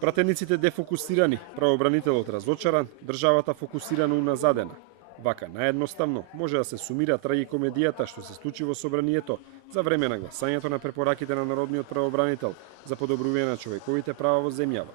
Пратениците дефокусирани, правобранителот разочаран, државата фокусирана уназадена. Вака наедноставно може да се сумира трагикомедијата што се случи во собранието за време на гласањето на препораките на народниот правобранител за подобрување на човековите права во земјава.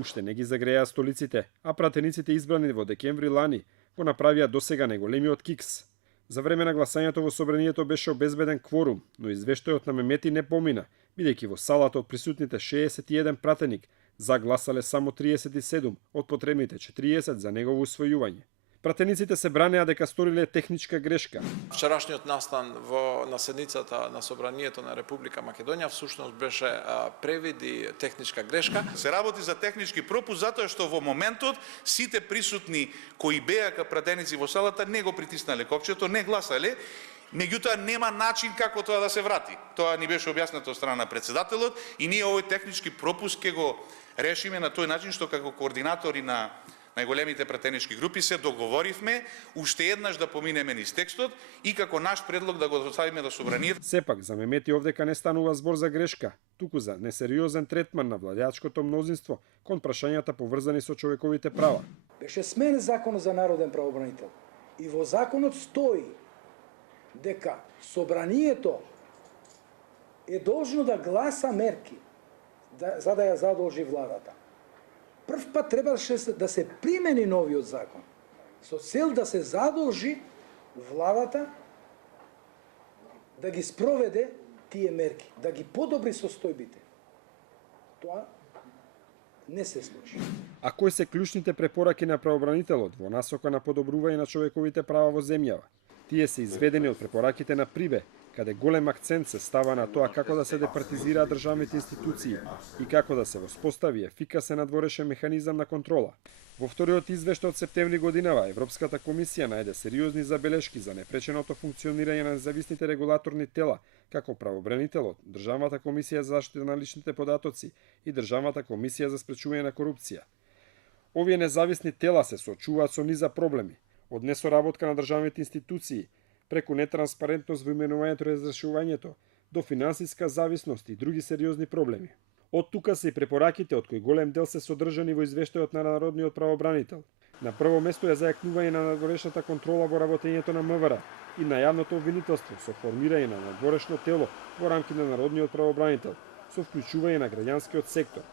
Уште не ги загреа столиците, а пратениците избрани во декември лани го направија досега неголемиот кикс. За време на гласањето во собранието беше обезбеден кворум, но извештајот на Мемети не помина, бидејќи во салата од присутните 61 пратеник загласале само 37 од потребните 40 за негово усвојување. Пратениците се бранеа дека сториле техничка грешка. Вчерашниот настан на седницата на Собранието на Република Македонија всушност беше превид и техничка грешка. Се работи за технички пропуст затоа што во моментот сите присутни кои беа пратеници во салата не го притиснале копчето, не гласале. Меѓутоа нема начин како тоа да се врати. Тоа ни беше објаснато од страна на претседателот и ние овој технички пропуск ќе го решиме на тој начин што како координатори на најголемите пратенички групи се договоривме уште еднаш да поминеме низ текстот и како наш предлог да го доставиме до собранието. Сепак за Мемети овдека не станува збор за грешка, туку за несериозен третман на владеачкото мнозинство кон прашањата поврзани со човековите права. Беше сменен законот за народен правобранител и во законот стои дека собранието е должно да гласа мерки за да ја задолжи владата. Прв пат требаше да се примени новиот закон со цел да се задолжи владата да ги спроведе тие мерки, да ги подобри состојбите. Тоа не се случи. А кои се клучните препораки на правобранителот во насока на подобрување на човековите права во земјава? Тие се изведени од препораките на Прибе, каде голем акцент се става на тоа како да се департизираат државните институции и како да се воспостави ефикасен надворешен механизам на контрола. Во вториот извештај од септември годинава Европската комисија најде сериозни забелешки за непреченото функционирање на независните регулаторни тела, како правобранителот, Државната комисија за заштита на личните податоци и Државната комисија за спречување на корупција. Овие независни тела се соочуваат со низа проблеми, од несоработка на државните институции, преку нетранспарентност во именувањето и разрешувањето, до финансиска зависност и други сериозни проблеми. Од тука се и препораките од кои голем дел се содржани во извештајот на народниот правобранител. На прво место е зајакнување на надворешната контрола во работењето на МВР и на јавното обвинителство со формирање на надворешно тело во рамки на народниот правобранител, со вклучување на граѓанскиот сектор.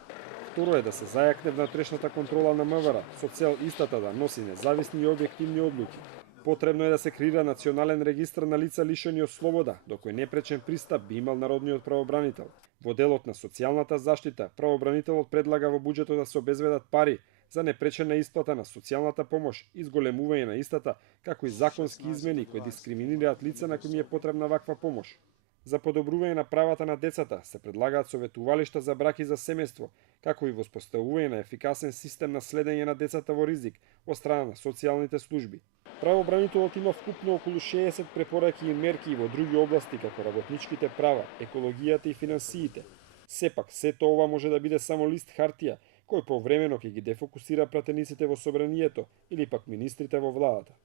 Второ е да се зајакне внатрешната контрола на МВР со цел истата да носи независни и објективни одлуки. Потребно е да се креира национален регистар на лица лишени од слобода, до кој непречен пристап би имал народниот правобранител. Во делот на социјалната заштита, правобранителот предлага во буџетот да се обезбедат пари за непречена исплата на социјалната помош и зголемување на истата, како и законски измени кои дискриминираат лица на кои им е потребна ваква помош. За подобрување на правата на децата се предлагаат советувалишта за брак и за семејство, како и воспоставување на ефикасен систем на следење на децата во ризик од страна на социјалните служби. Правобранителот има вкупно околу 60 препораки и мерки во други области како работничките права, екологијата и финансиите. Сепак, сето ова може да биде само лист хартија, кој повремено ќе ги дефокусира пратениците во собранието или пак министрите во владата.